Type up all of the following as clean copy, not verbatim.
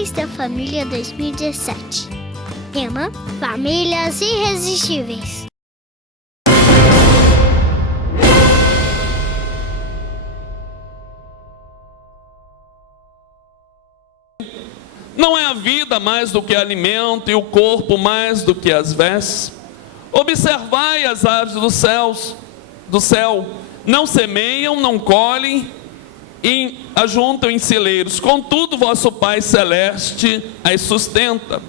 Mês da Família 2017. Tema: Famílias Irresistíveis. Não é a vida mais do que alimento e o corpo mais do que as vestes? Observai as aves do céu, não semeiam, não colhem e ajuntam em celeiros, contudo vosso Pai Celeste as sustenta.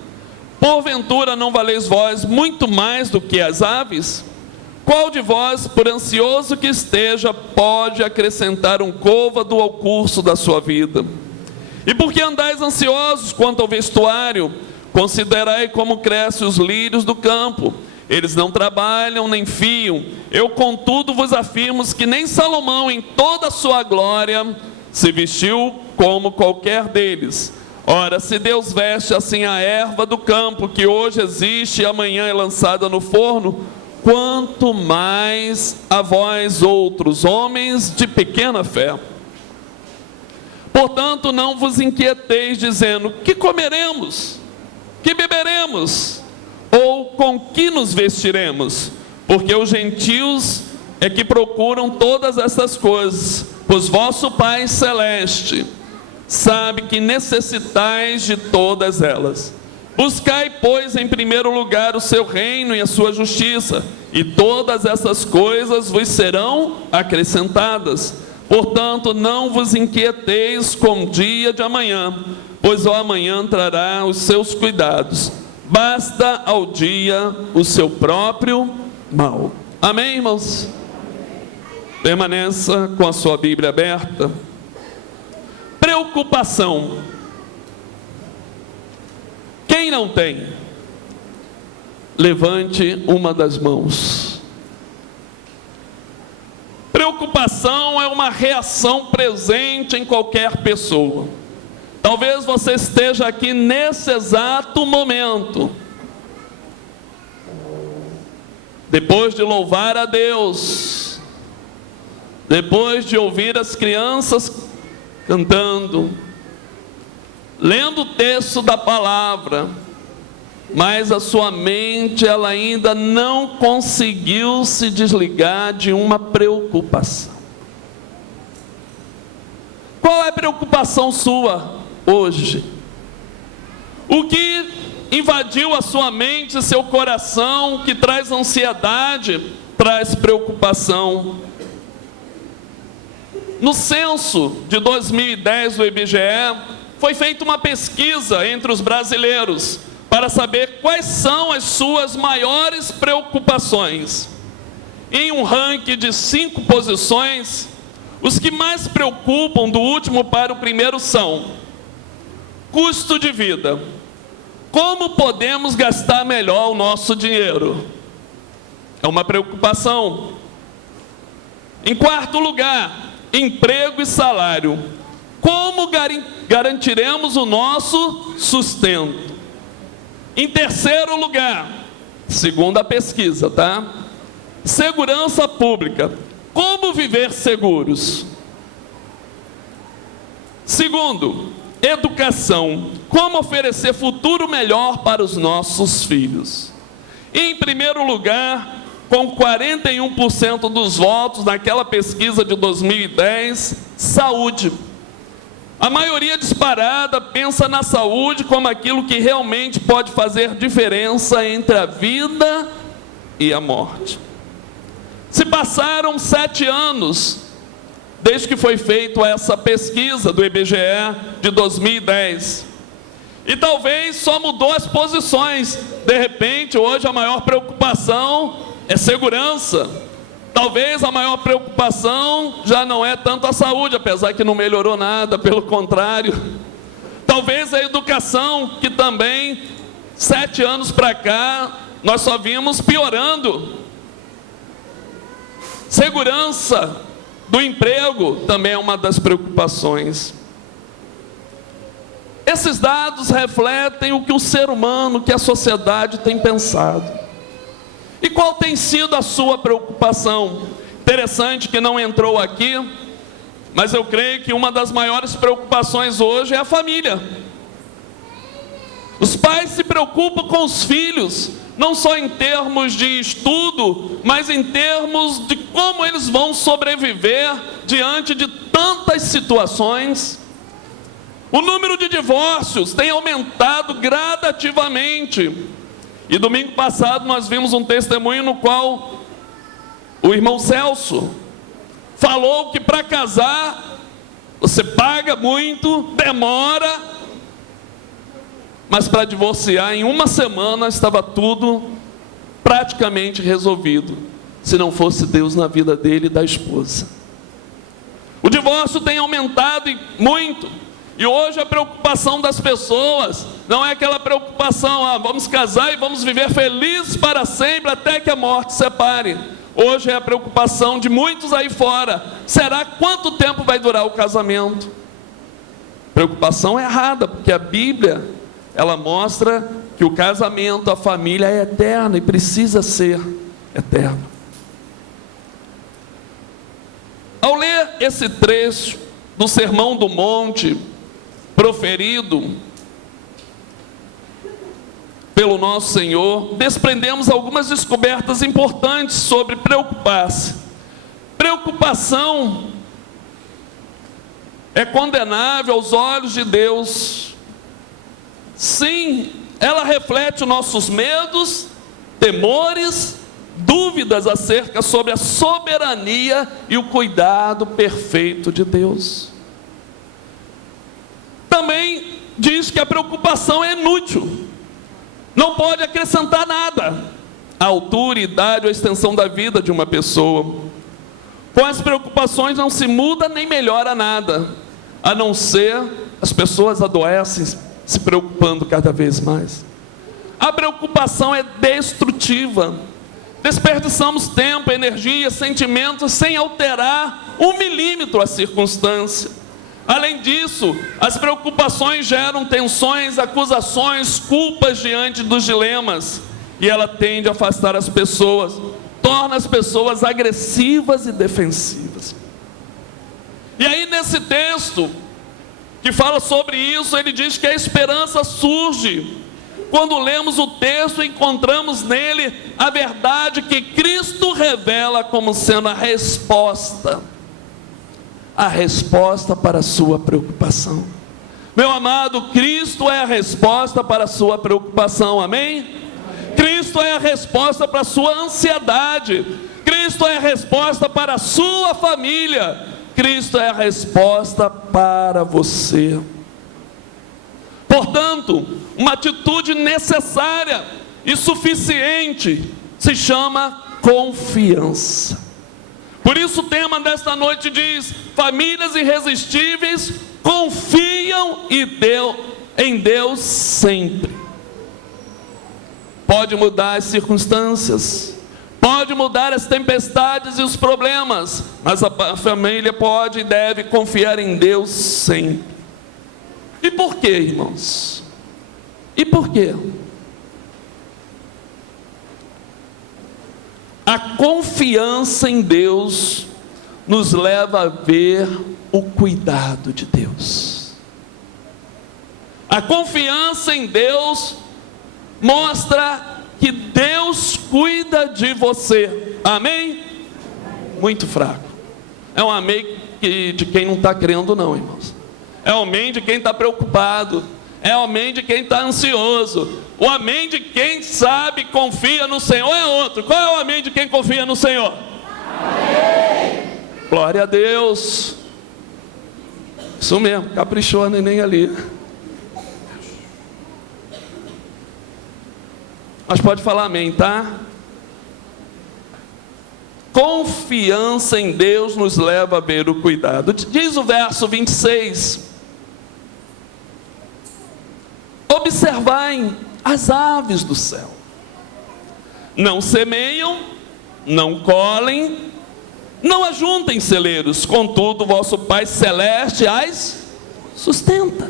Porventura não valeis vós muito mais do que as aves? Qual de vós, por ansioso que esteja, pode acrescentar um côvado ao curso da sua vida? E por que andais ansiosos quanto ao vestuário? Considerai como crescem os lírios do campo. Eles não trabalham nem fiam. Eu, contudo, vos afirmo que nem Salomão, em toda a sua glória, se vestiu como qualquer deles. Ora, se Deus veste assim a erva do campo, que hoje existe e amanhã é lançada no forno, quanto mais a vós outros, homens de pequena fé. Portanto, não vos inquieteis, dizendo: que comeremos? Que beberemos? Ou com que nos vestiremos? Porque os gentios é que procuram todas essas coisas, pois vosso Pai Celeste sabe que necessitais de todas elas. Buscai, pois, em primeiro lugar o seu reino e a sua justiça, e todas essas coisas vos serão acrescentadas. Portanto, não vos inquieteis com o dia de amanhã, pois o amanhã trará os seus cuidados. Basta ao dia o seu próprio mal. Amém, irmãos? Permaneça com a sua Bíblia aberta. Preocupação. Quem não tem? Levante uma das mãos. Preocupação é uma reação presente em qualquer pessoa. Talvez você esteja aqui nesse exato momento, depois de louvar a Deus, depois de ouvir as crianças cantando, lendo o texto da palavra, mas a sua mente ela ainda não conseguiu se desligar de uma preocupação. Qual é a preocupação sua hoje? O que invadiu a sua mente e seu coração, que traz ansiedade, traz preocupação? No censo de 2010 do IBGE, foi feita uma pesquisa entre os brasileiros para saber quais são as suas maiores preocupações. Em um ranking de 5 posições, os que mais preocupam do último para o primeiro são: custo de vida. Como podemos gastar melhor o nosso dinheiro? É uma preocupação. Em quarto lugar, emprego e salário. Como garantiremos o nosso sustento? Em terceiro lugar, segundo a pesquisa, tá? Segurança pública. Como viver seguros? Segundo, educação. Como oferecer futuro melhor para os nossos filhos? E em primeiro lugar, com 41% dos votos naquela pesquisa de 2010, saúde. A maioria disparada pensa na saúde como aquilo que realmente pode fazer diferença entre a vida e a morte. Se passaram 7 anos desde que foi feita essa pesquisa do IBGE de 2010. E talvez só mudou as posições. De repente, hoje a maior preocupação é segurança. Talvez a maior preocupação já não é tanto a saúde, apesar que não melhorou nada, pelo contrário. Talvez a educação, que também, 7 anos para cá, nós só vimos piorando. Segurança do emprego também é uma das preocupações. Esses dados refletem o que o ser humano, que a sociedade tem pensado. E qual tem sido a sua preocupação? Interessante que não entrou aqui, mas eu creio que uma das maiores preocupações hoje é a família. Os pais se preocupam com os filhos, não só em termos de estudo, mas em termos de como eles vão sobreviver diante de tantas situações. O número de divórcios tem aumentado gradativamente. E domingo passado nós vimos um testemunho no qual o irmão Celso falou que para casar você paga muito, demora, mas para divorciar em uma semana estava tudo praticamente resolvido, se não fosse Deus na vida dele e da esposa. O divórcio tem aumentado muito, e hoje a preocupação das pessoas não é aquela preocupação, vamos casar e vamos viver felizes para sempre até que a morte separe. Hoje é a preocupação de muitos aí fora: será quanto tempo vai durar o casamento? Preocupação errada, porque a Bíblia, ela mostra que o casamento, a família é eterna e precisa ser eterno. Ao ler esse trecho do Sermão do Monte, proferido pelo nosso Senhor, desprendemos algumas descobertas importantes sobre preocupar-se. Preocupação é condenável aos olhos de Deus. Sim, ela reflete os nossos medos, temores, dúvidas acerca sobre a soberania e o cuidado perfeito de Deus. Também diz que a preocupação é inútil, não pode acrescentar nada à altura, idade ou à extensão da vida de uma pessoa. Com as preocupações não se muda nem melhora nada, a não ser as pessoas adoecem se preocupando cada vez mais. A preocupação é destrutiva. Desperdiçamos tempo, energia, sentimentos sem alterar 1 milímetro a circunstância. Além disso, as preocupações geram tensões, acusações, culpas diante dos dilemas, e ela tende a afastar as pessoas, torna as pessoas agressivas e defensivas. E aí nesse texto que fala sobre isso, ele diz que a esperança surge quando lemos o texto e encontramos nele a verdade que Cristo revela como sendo a resposta para a sua preocupação. Meu amado, Cristo é a resposta para a sua preocupação, amém? Cristo é a resposta para a sua ansiedade, Cristo é a resposta para a sua família, Cristo é a resposta para você. Portanto, uma atitude necessária e suficiente se chama confiança. Por isso o tema desta noite diz: famílias irresistíveis confiam em Deus sempre. Pode mudar as circunstâncias, pode mudar as tempestades e os problemas, mas a família pode e deve confiar em Deus sempre. E por quê, irmãos? E por quê? A confiança em Deus nos leva a ver o cuidado de Deus. A confiança em Deus mostra que Deus cuida de você. Amém? Muito fraco. É um amém de quem não está crendo não, irmãos. É o amém de quem está preocupado. É o amém de quem está ansioso. O amém de quem sabe, confia no Senhor é outro. Qual é o amém de quem confia no Senhor? Amém. Glória a Deus. Isso mesmo, caprichou a neném ali. Mas pode falar amém, tá? Confiança em Deus nos leva a ver o cuidado. Diz o verso 26. Observai as aves do céu. Não semeiam, não colhem, não ajuntem celeiros, contudo vosso Pai Celeste as sustenta.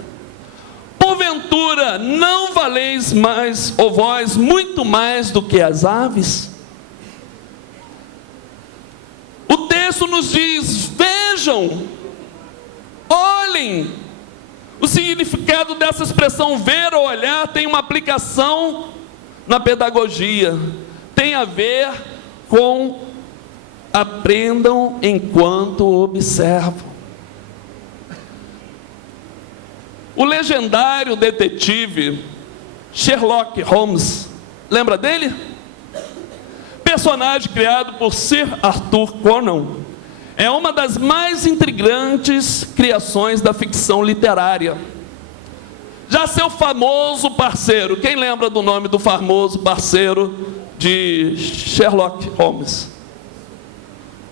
Porventura não valeis mais, ou vós, muito mais do que as aves? O texto nos diz: vejam, olhem, O significado dessa expressão ver ou olhar tem uma aplicação na pedagogia. Tem a ver com aprendam enquanto observam. O legendário detetive Sherlock Holmes, lembra dele? Personagem criado por Sir Arthur Conan. É uma das mais intrigantes criações da ficção literária. Já seu famoso parceiro, quem lembra do nome do famoso parceiro de Sherlock Holmes?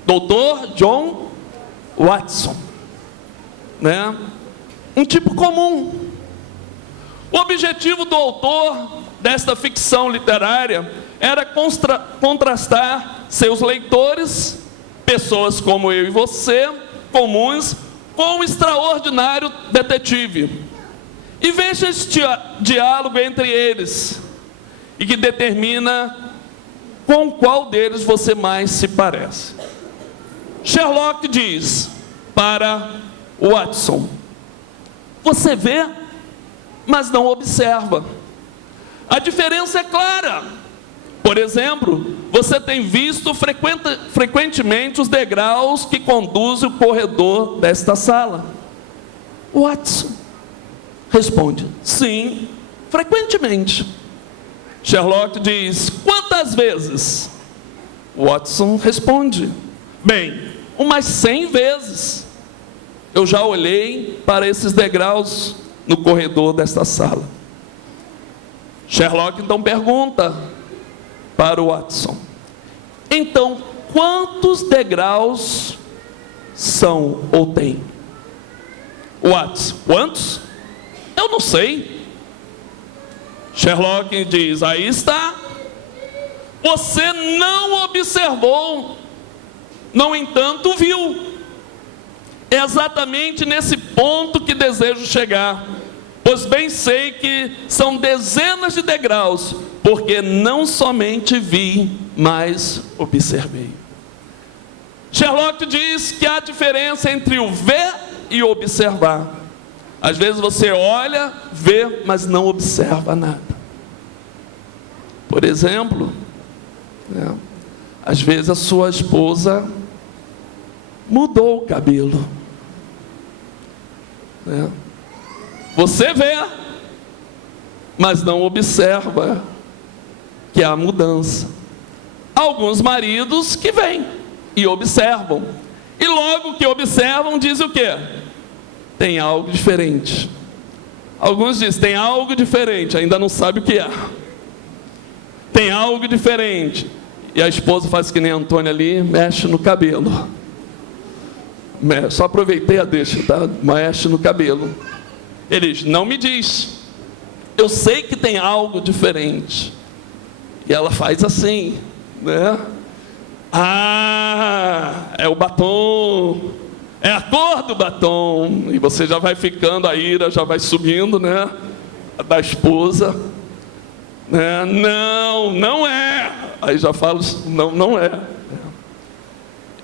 Dr. John Watson, né? Um tipo comum. O objetivo do autor desta ficção literária era contrastar seus leitores, pessoas como eu e você, comuns, com um extraordinário detetive. E veja este diálogo entre eles, e que determina com qual deles você mais se parece. Sherlock diz para Watson: você vê, mas não observa. A diferença é clara. Por exemplo, você tem visto frequentemente os degraus que conduzem o corredor desta sala. Watson responde: sim, frequentemente. Sherlock diz: quantas vezes? Watson responde: bem, umas 100 vezes. Eu já olhei para esses degraus no corredor desta sala. Sherlock então pergunta para o Watson: então, quantos degraus são ou tem? Watson: quantos? Eu não sei. Sherlock diz: aí está. Você não observou, no entanto viu. É exatamente nesse ponto que desejo chegar, pois bem sei que são dezenas de degraus, porque não somente vi, mas observei. Sherlock diz que há diferença entre o ver e o observar. Às vezes você olha, vê, mas não observa nada. Por exemplo, às vezes a sua esposa mudou o cabelo. Você vê, mas não observa que há mudança. Alguns maridos que vêm e observam, e logo que observam dizem o quê? Tem algo diferente. Alguns dizem: tem algo diferente, ainda não sabe o que é. Tem algo diferente. E a esposa faz que nem a Antônia ali, mexe no cabelo. Só aproveitei a deixa, tá? Mexe no cabelo. Ele diz: não me diz. Eu sei que tem algo diferente. E ela faz assim, né? Ah, é o batom. É a cor do batom. E você já vai ficando, a ira já vai subindo, né? Da esposa. Não, não é. Aí já falo: não, não é.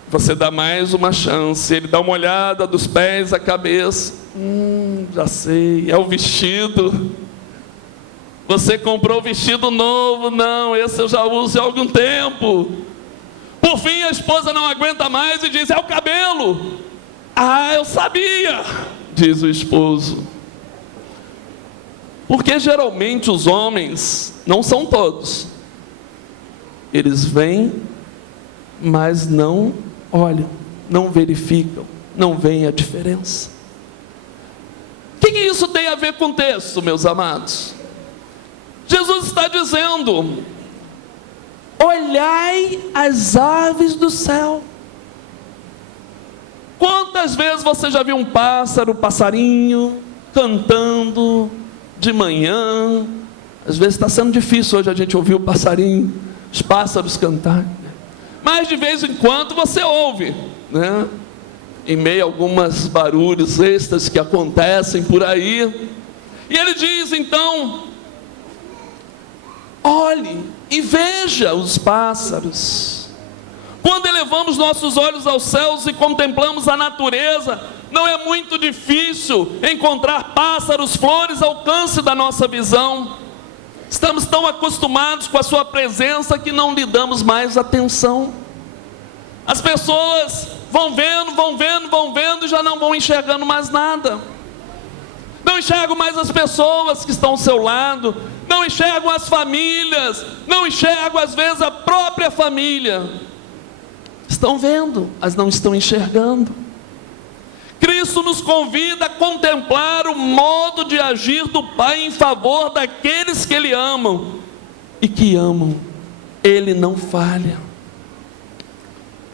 Você dá mais uma chance. Ele dá uma olhada dos pés à cabeça. Já sei, é o vestido. Você comprou vestido novo? Não, esse eu já uso há algum tempo. Por fim a esposa não aguenta mais e diz: é o cabelo. Ah, eu sabia, diz o esposo. Porque geralmente os homens, não são todos, eles vêm, mas não olham, não verificam, não veem a diferença. O que isso tem a ver com o texto, meus amados? Jesus está dizendo: olhai as aves do céu. Quantas vezes você já viu um passarinho cantando de manhã? Às vezes está sendo difícil hoje a gente ouvir o passarinho, os pássaros cantar, mas de vez em quando você ouve, né? Em meio a alguns barulhos extras que acontecem por aí. E ele diz então: olhe e veja os pássaros. Quando elevamos nossos olhos aos céus e contemplamos a natureza, Não é muito difícil encontrar pássaros, flores ao alcance da nossa visão. Estamos tão acostumados com a sua presença que não lhe damos mais atenção. As pessoas vão vendo e já não vão enxergando mais nada. Não enxergam mais as pessoas que estão ao seu lado, não enxergam as famílias, não enxergam às vezes a própria família. Estão vendo, mas não estão enxergando. Cristo nos convida a contemplar o modo de agir do Pai em favor daqueles que Ele amam e que amam. Ele não falha.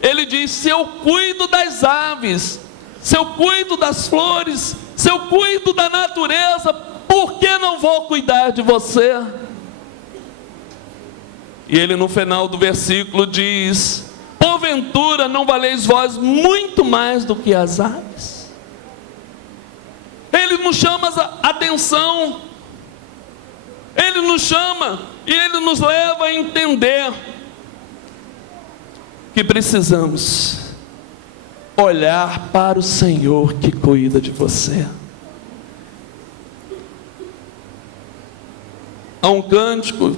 Ele diz: se eu cuido das aves, se eu cuido das flores, se eu cuido da natureza, por que não vou cuidar de você? E ele no final do versículo diz: porventura não valeis vós muito mais do que as aves? Ele nos chama a atenção, Ele nos chama e Ele nos leva a entender que precisamos olhar para o Senhor que cuida de você. Há um cântico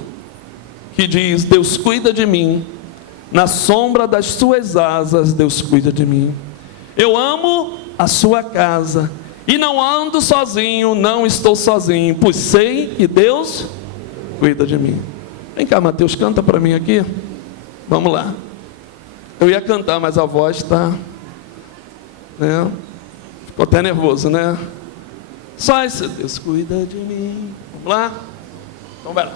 que diz: Deus cuida de mim, na sombra das suas asas Deus cuida de mim. Eu amo a sua casa e não ando sozinho, não estou sozinho, pois sei que Deus cuida de mim. Vem cá, Mateus, canta para mim aqui. Vamos lá. Eu ia cantar, mas a voz está, né? Ficou até nervoso, né? Só esse: Deus cuida de mim. Vamos lá? Então vai lá.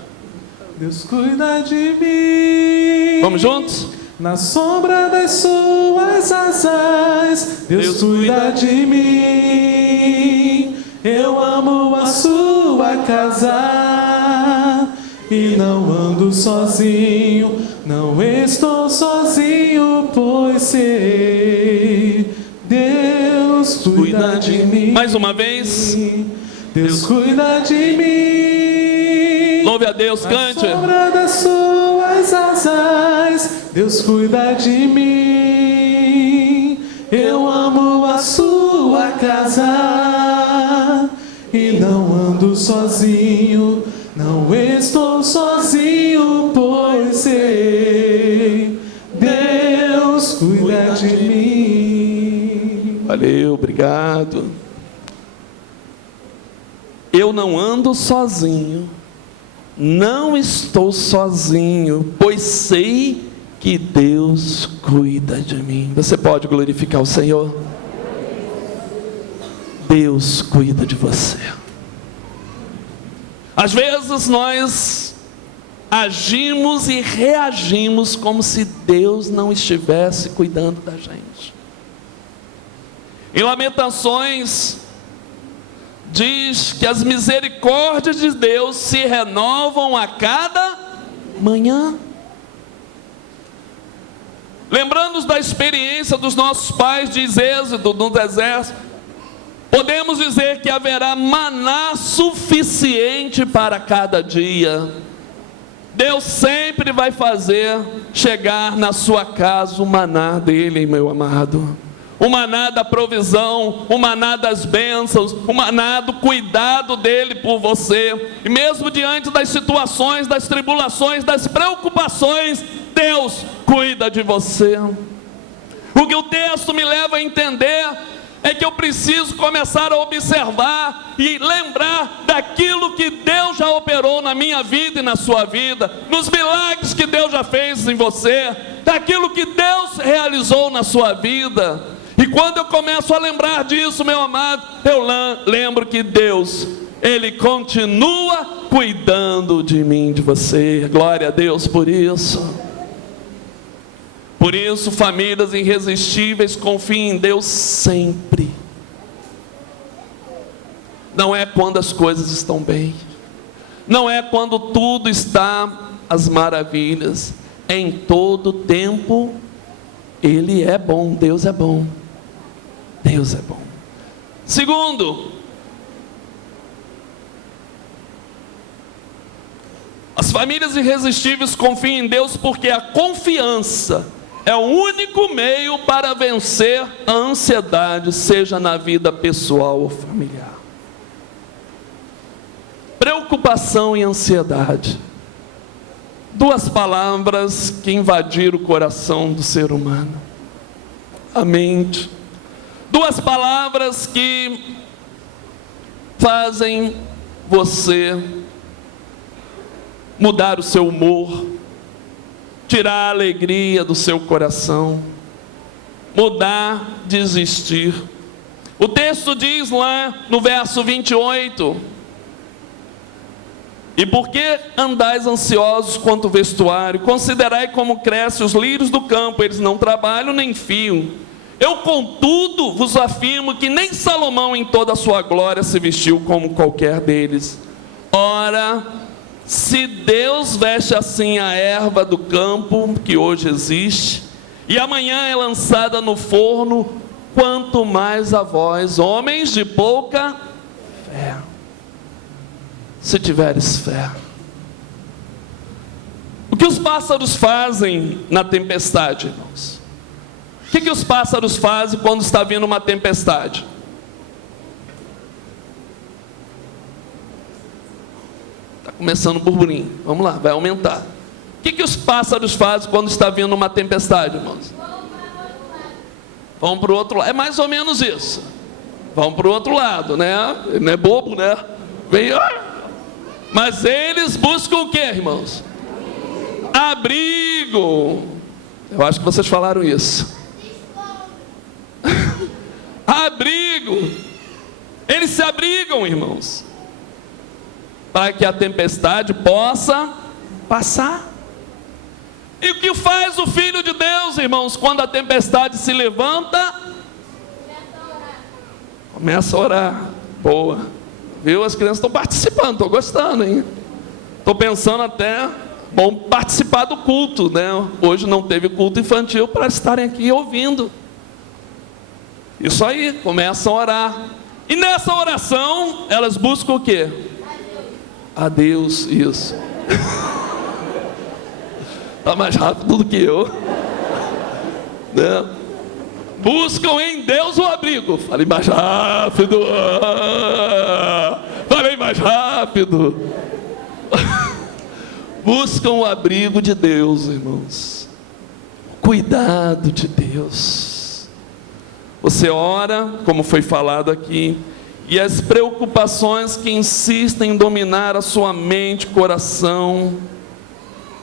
Deus cuida de mim. Vamos juntos? Na sombra das suas asas, Deus cuida de mim. Eu amo a sua casa e não ando sozinho, não estou sozinho, pois sei, Deus cuida de mim. Mais uma vez. Deus cuida de mim. Louve a Deus, cante. Na sombra das suas asas, Deus cuida de mim. Eu amo a sua casa e não ando sozinho, não estou sozinho, pois sei, Deus cuida de mim. Valeu, obrigado. Eu não ando sozinho, não estou sozinho, pois sei que Deus cuida de mim. Você pode glorificar o Senhor? Deus cuida de você. Às vezes nós agimos e reagimos como se Deus não estivesse cuidando da gente. Em Lamentações diz que as misericórdias de Deus se renovam a cada manhã. Lembrando-nos da experiência dos nossos pais de Êxodo no deserto, podemos dizer que haverá maná suficiente para cada dia. Deus sempre vai fazer chegar na sua casa o maná dele, meu amado. O maná da provisão, o maná das bênçãos, o maná do cuidado dele por você. E mesmo diante das situações, das tribulações, das preocupações, Deus cuida de você. O que o texto me leva a entender é que eu preciso começar a observar e lembrar daquilo que Deus já operou na minha vida e na sua vida, nos milagres que Deus já fez em você, daquilo que Deus realizou na sua vida. E quando eu começo a lembrar disso, meu amado, eu lembro que Deus, Ele continua cuidando de mim, de você. Glória a Deus por isso. Por isso, famílias irresistíveis, confiem em Deus sempre. Não é quando as coisas estão bem, não é quando tudo está às maravilhas. Em todo tempo Ele é bom, Deus é bom. Deus é bom. Segundo, as famílias irresistíveis confiam em Deus porque a confiança é o único meio para vencer a ansiedade, seja na vida pessoal ou familiar. Preocupação e ansiedade. Duas palavras que invadiram o coração do ser humano. A mente. Duas palavras que fazem você mudar o seu humor, tirar a alegria do seu coração, mudar, desistir. O texto diz lá no verso 28: e por que andais ansiosos quanto o vestuário? Considerai como crescem os lírios do campo, eles não trabalham nem fiam. Eu, contudo, vos afirmo que nem Salomão em toda a sua glória se vestiu como qualquer deles. Ora, se Deus veste assim a erva do campo, que hoje existe, e amanhã é lançada no forno, quanto mais a vós, homens de pouca fé. Se tiveres fé. O que os pássaros fazem na tempestade, irmãos? O que os pássaros fazem quando está vindo uma tempestade? Está começando o burburinho. Vamos lá, vai aumentar. O que os pássaros fazem quando está vindo uma tempestade, irmãos? Vão para o outro lado. É mais ou menos isso. Vão para o outro lado, né? Ele não é bobo, né? Vem. Mas eles buscam o que, irmãos? Abrigo. Eu acho que vocês falaram isso. Abrigo. Eles se abrigam, irmãos, para que a tempestade possa passar. E o que faz o Filho de Deus, irmãos, quando a tempestade se levanta? Começa a orar. Boa. Viu? As crianças estão participando, estou gostando, hein? Estou pensando até, bom, participar do culto, né? Hoje não teve culto infantil para estarem aqui ouvindo. Isso aí, começam a orar. E nessa oração, elas buscam o quê? A Deus, isso. Está mais rápido do que eu, né? Buscam em Deus o abrigo. Falei mais rápido. Falei mais rápido. Buscam o abrigo de Deus, irmãos. Cuidado de Deus. Você ora, como foi falado aqui, e as preocupações que insistem em dominar a sua mente, coração,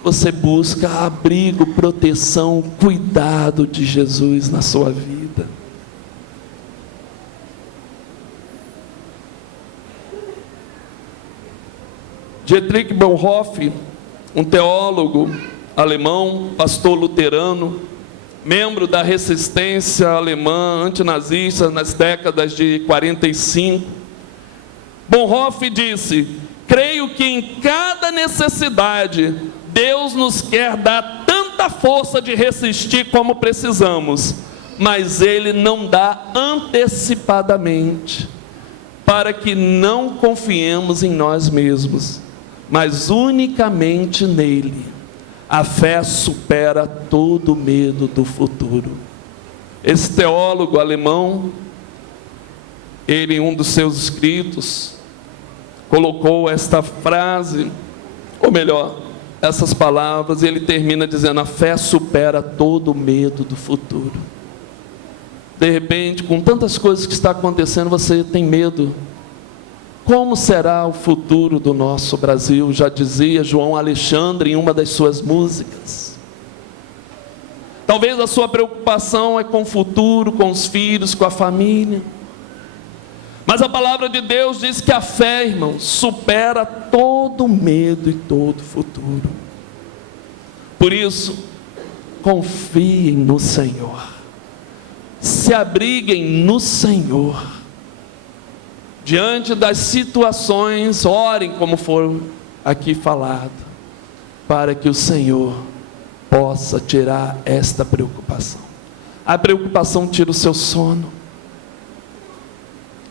você busca abrigo, proteção, cuidado de Jesus na sua vida. Dietrich Bonhoeffer, um teólogo alemão, pastor luterano, membro da resistência alemã antinazista nas décadas de 45, Bonhoeffer disse: creio que em cada necessidade Deus nos quer dar tanta força de resistir como precisamos, mas Ele não dá antecipadamente, para que não confiemos em nós mesmos, mas unicamente nele. A fé supera todo medo do futuro. Esse teólogo alemão, ele em um dos seus escritos, colocou esta frase, ou melhor, essas palavras, e ele termina dizendo: a fé supera todo medo do futuro. De repente, com tantas coisas que está acontecendo, você tem medo. Como será o futuro do nosso Brasil? Já dizia João Alexandre em uma das suas músicas. Talvez a sua preocupação é com o futuro, com os filhos, com a família. Mas a palavra de Deus diz que a fé, irmãos, supera todo medo e todo futuro. Por isso, confiem no Senhor. Se abriguem no Senhor. Diante das situações, orem como for aqui falado, para que o Senhor possa tirar esta preocupação. A preocupação tira o seu sono,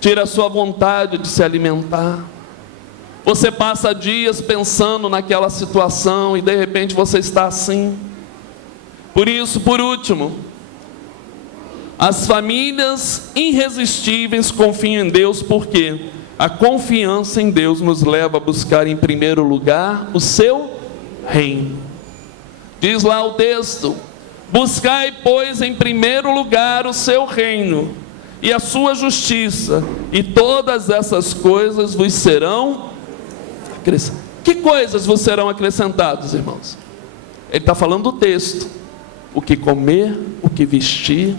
tira a sua vontade de se alimentar. Você passa dias pensando naquela situação e de repente você está assim, Por isso, por último, as famílias irresistíveis confiam em Deus, porque a confiança em Deus nos leva a buscar em primeiro lugar o seu reino. Diz lá o texto: buscai, pois, em primeiro lugar o seu reino e a sua justiça, e todas essas coisas vos serão acrescentadas. Que coisas vos serão acrescentadas, irmãos? Ele está falando do texto: o que comer, o que vestir.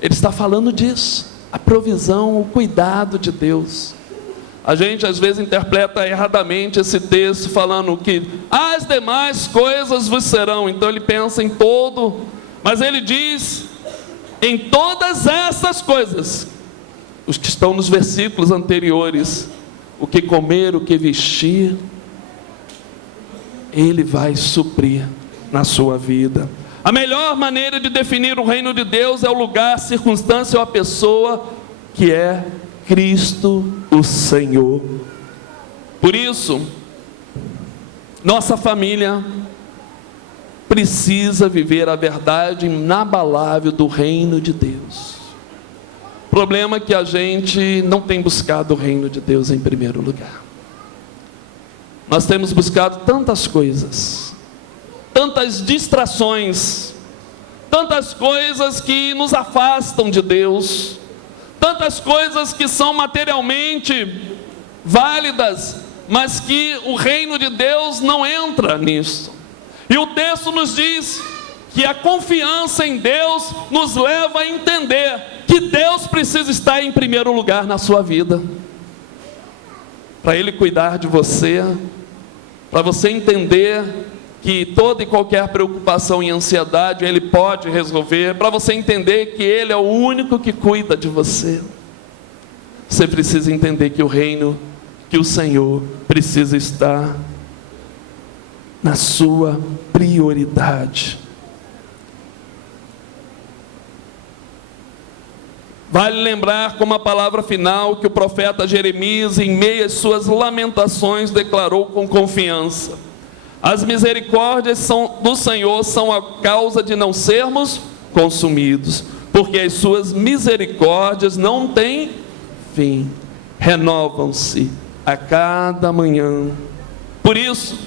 Ele está falando disso, a provisão, o cuidado de Deus. A gente às vezes interpreta erradamente esse texto, falando que as demais coisas vos serão. Então ele pensa em todo, mas ele diz em todas essas coisas, os que estão nos versículos anteriores: o que comer, o que vestir, Ele vai suprir na sua vida. A melhor maneira de definir o reino de Deus é o lugar, a circunstância ou a pessoa que é Cristo o Senhor. Por isso, nossa família precisa viver a verdade inabalável do reino de Deus. O problema é que a gente não tem buscado o reino de Deus em primeiro lugar. Nós temos buscado tantas coisas, tantas distrações, tantas coisas que nos afastam de Deus, tantas coisas que são materialmente válidas, mas que o reino de Deus não entra nisso. E o texto nos diz que a confiança em Deus nos leva a entender que Deus precisa estar em primeiro lugar na sua vida, para Ele cuidar de você, para você entender que toda e qualquer preocupação e ansiedade Ele pode resolver, para você entender que Ele é o único que cuida de você. Você precisa entender que o reino, que o Senhor precisa estar na sua prioridade. Vale lembrar como a palavra final que o profeta Jeremias, em meio às suas lamentações, declarou com confiança: as misericórdias do Senhor são a causa de não sermos consumidos, porque as suas misericórdias não têm fim, renovam-se a cada manhã. Por isso,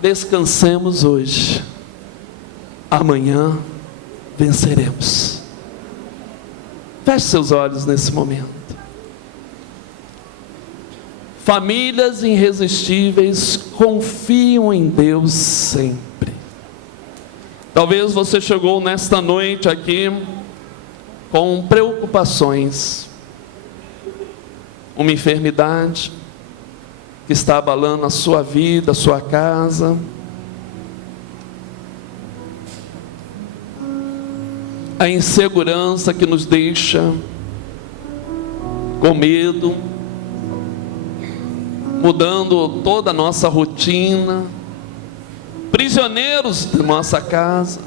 descansemos hoje, amanhã venceremos. Feche seus olhos nesse momento. Famílias irresistíveis confiam em Deus sempre. Talvez você chegou nesta noite aqui com preocupações, uma enfermidade que está abalando a sua vida, a sua casa. A insegurança que nos deixa com medo, mudando toda a nossa rotina, prisioneiros de nossa casa.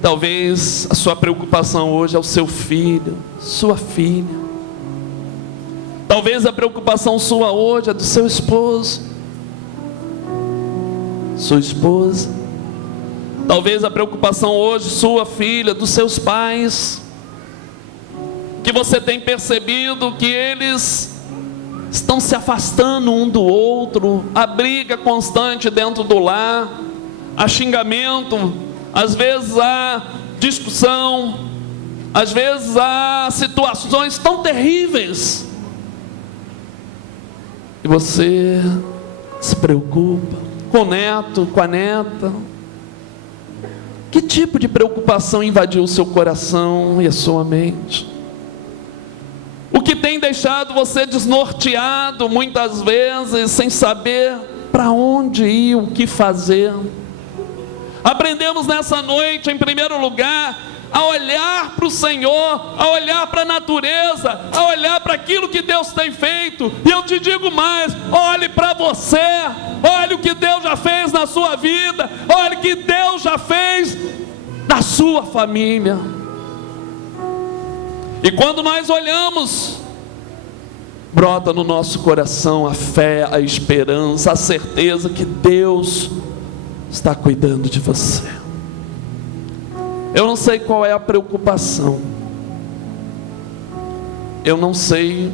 Talvez a sua preocupação hoje é o seu filho, sua filha. Talvez a preocupação sua hoje é do seu esposo, sua esposa. Talvez a preocupação hoje sua, filha, dos seus pais, que você tem percebido que eles estão se afastando um do outro, a briga constante dentro do lar, há xingamento, às vezes há discussão, às vezes há situações tão terríveis, e você se preocupa com o neto, com a neta. Que tipo de preocupação invadiu o seu coração e a sua mente? O que tem deixado você desnorteado muitas vezes, sem saber para onde ir, o que fazer? Aprendemos nessa noite, em primeiro lugar, a olhar para o Senhor, a olhar para a natureza, a olhar para aquilo que Deus tem feito. E eu te digo mais: olhe para você, olhe o que Deus já fez na sua vida, olhe o que Deus já fez na sua família. E quando nós olhamos brota no nosso coração a fé, a esperança, a certeza que Deus está cuidando de você. Eu não sei qual é a preocupação, eu não sei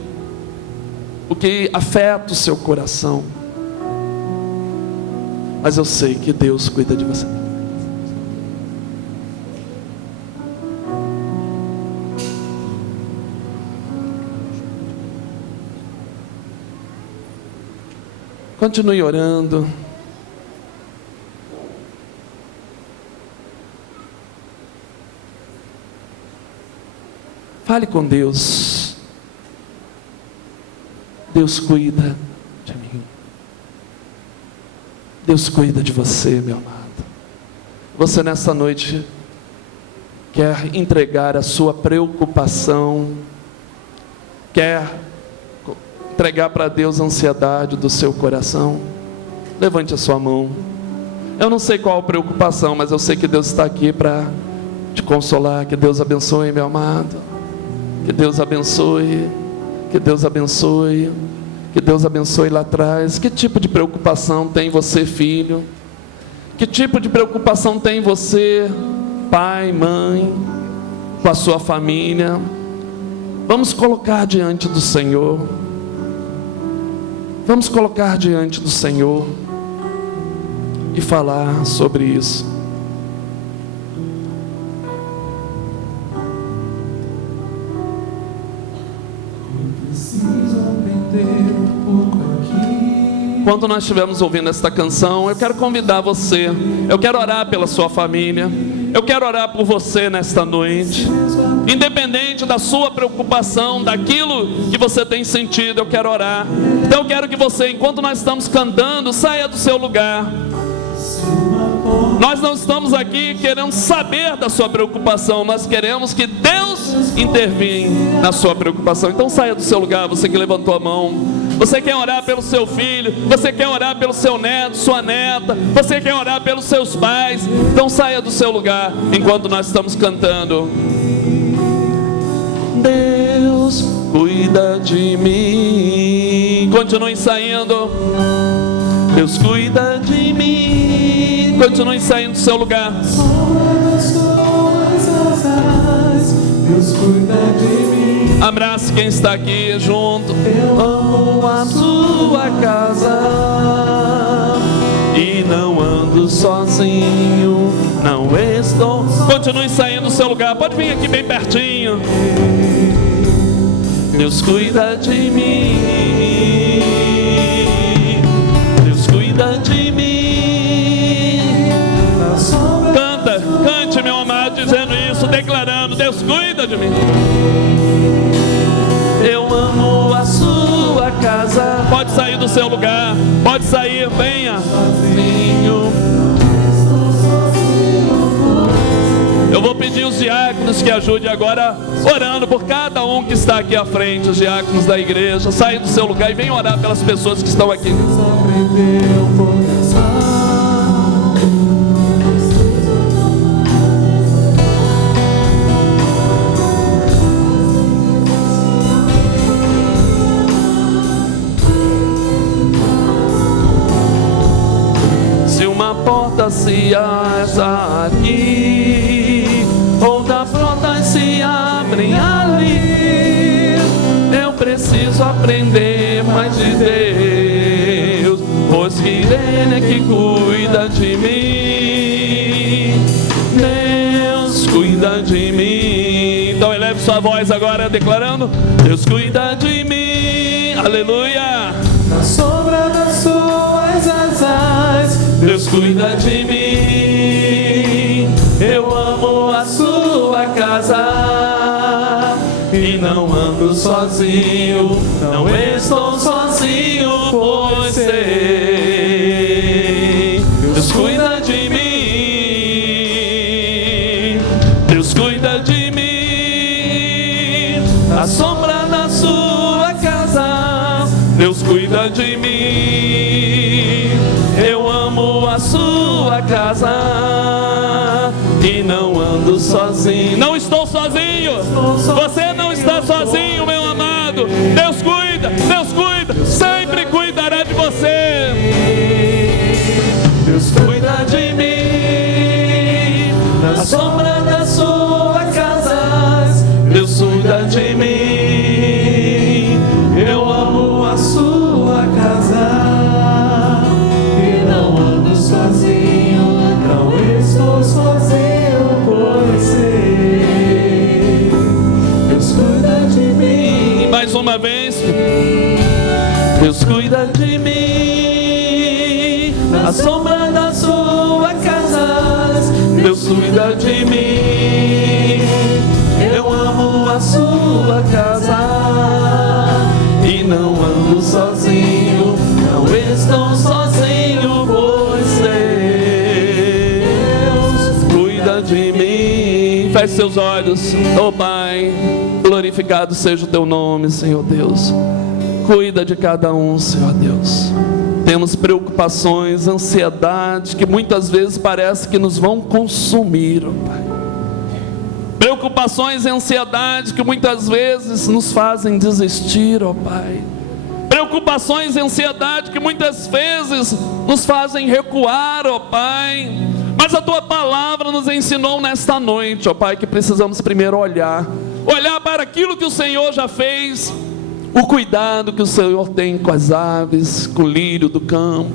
o que afeta o seu coração, mas eu sei que Deus cuida de você. Continue orando. Fale com Deus. Deus cuida de mim. Deus cuida de você, meu amado. Você nessa noite quer entregar a sua preocupação, quer entregar para Deus a ansiedade do seu coração? Levante a sua mão. Eu não sei qual a preocupação, mas eu sei que Deus está aqui para te consolar. Que Deus abençoe, meu amado. Que Deus abençoe. Que Deus abençoe. Que Deus abençoe lá atrás. Que tipo de preocupação tem você, filho? Que tipo de preocupação tem você, pai, mãe, com a sua família? Vamos colocar diante do Senhor. Vamos colocar diante do Senhor e falar sobre isso. Quando nós estivermos ouvindo esta canção, eu quero convidar você, eu quero orar pela sua família, eu quero orar por você nesta noite, independente da sua preocupação, daquilo que você tem sentido, eu quero orar. Então eu quero que você, enquanto nós estamos cantando, saia do seu lugar. Nós não estamos aqui querendo saber da sua preocupação, nós queremos que Deus intervenha na sua preocupação. Então saia do seu lugar, você que levantou a mão. Você quer orar pelo seu filho, você quer orar pelo seu neto, sua neta, você quer orar pelos seus pais. Então saia do seu lugar enquanto nós estamos cantando. Deus cuida de mim. Continue saindo. Deus cuida de mim. Continue saindo do seu lugar. Deus cuida de mim. Abrace quem está aqui junto. Eu amo a sua casa e não ando sozinho, não estou. Continue saindo do seu lugar. Pode vir aqui bem pertinho. Deus cuida de mim. Deus cuida de mim. Cante, meu amado, dizendo isso, declarando: Deus cuida de mim. Eu amo a sua casa. Pode sair do seu lugar, pode sair, venha. Eu vou pedir os diáconos que ajudem agora, orando por cada um que está aqui à frente, os diáconos da igreja. Saia do seu lugar e venham orar pelas pessoas que estão aqui. Se acha aqui, ou da portas se abrem ali, eu preciso aprender mais de Deus, pois que Ele é que cuida de mim. Deus cuida de mim. Então eleve sua voz agora declarando: Deus cuida de mim. Aleluia. Na sombra das suas asas Deus cuida de mim. Eu amo a sua casa e não ando sozinho, não estou sozinho, pois sei. Deus cuida de mim. Deus cuida de mim. A sombra da sua casa Deus cuida de mim. Eu amo a sua casa e não ando sozinho. Não estou sozinho. Você não está sozinho, meu amado. Deus cuida. Deus Na sombra da sua casa, Deus cuida de mim. Eu amo a sua casa e não ando sozinho, não estou sozinho, pois sei, Deus cuida de mim. Mais uma vez. Deus cuida de mim. Na sombra da sua casa, Deus cuida de mim. Eu amo a sua casa e não ando sozinho, não estou sozinho, pois Deus cuida de mim. Feche seus olhos. Oh Pai, glorificado seja o teu nome, Senhor Deus. Cuida de cada um, Senhor Deus. Temos preocupações, ansiedade que muitas vezes parece que nos vão consumir, oh Pai. Preocupações e ansiedade que muitas vezes nos fazem desistir, ó Pai. Preocupações e ansiedade que muitas vezes nos fazem recuar, ó Pai. Mas a Tua palavra nos ensinou nesta noite, ó Pai, que precisamos primeiro olhar para aquilo que o Senhor já fez, o cuidado que o Senhor tem com as aves, com o lírio do campo,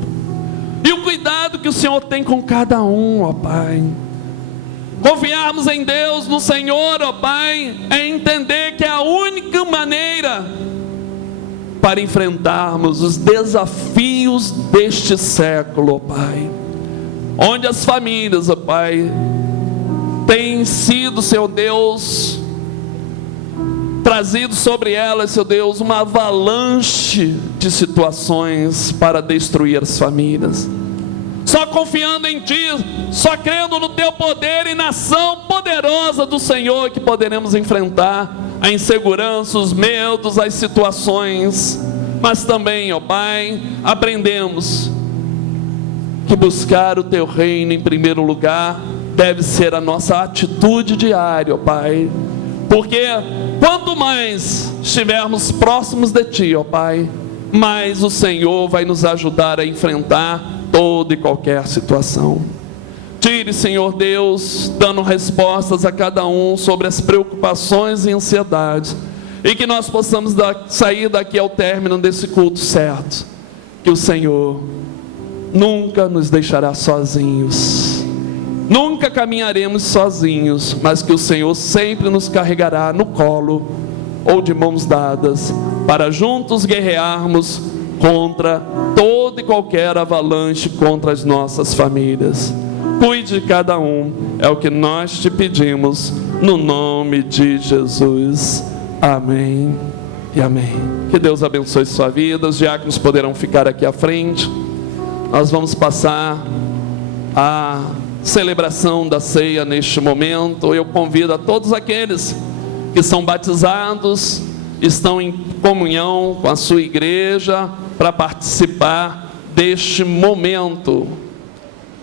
e o cuidado que o Senhor tem com cada um, ó Pai. Confiarmos em Deus, no Senhor, ó Pai, é entender que é a única maneira para enfrentarmos os desafios deste século, ó Pai. Onde as famílias, ó Pai, têm sido, Senhor Deus, trazido sobre elas, Senhor Deus, uma avalanche de situações para destruir as famílias. Só confiando em Ti, só crendo no Teu poder e na ação poderosa do Senhor que poderemos enfrentar a insegurança, os medos, as situações. Mas também, ó Pai, aprendemos que buscar o Teu reino em primeiro lugar deve ser a nossa atitude diária, ó Pai. Porque quanto mais estivermos próximos de Ti, ó Pai, mais o Senhor vai nos ajudar a enfrentar toda e qualquer situação. Tire, Senhor Deus, dando respostas a cada um sobre as preocupações e ansiedades, e que nós possamos sair daqui ao término desse culto certo, que o Senhor nunca nos deixará sozinhos, nunca caminharemos sozinhos, mas que o Senhor sempre nos carregará no colo ou de mãos dadas, para juntos guerrearmos contra toda e qualquer avalanche contra as nossas famílias. Cuide de cada um, é o que nós te pedimos, no nome de Jesus. Amém e amém. Que Deus abençoe sua vida. Os diáconos poderão ficar aqui à frente. Nós vamos passar a celebração da ceia neste momento. Eu convido a todos aqueles que são batizados, estão em comunhão com a sua igreja, para participar deste momento